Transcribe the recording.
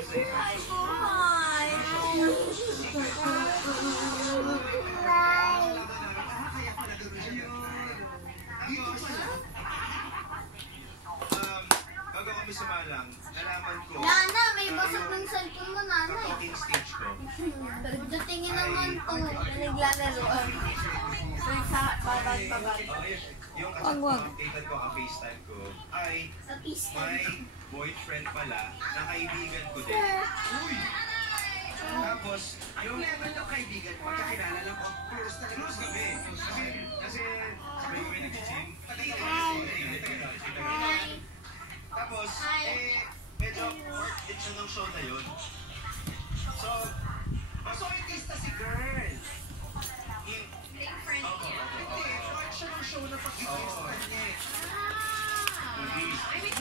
Hi, buhay! Bago kami sumalang, nalaman ko. Nana, may basag ng cellphone mo, nanay. Talking stage ko. Tingin naman to. Naglalaro. Yung updated ko ang FaceTime ko ay Sa pista. may boyfriend pala na kaibigan ko din. Uy! Tapos, yung level ng kaibigan, pagkakilala lang ko, close kami. Kasi sabay kami nag-gym. Tapos, medyo worth it siya ng show na yun. So, artista si girl. Friend niya. Hindi, short siya ng show na pag-artista niya. Ay, may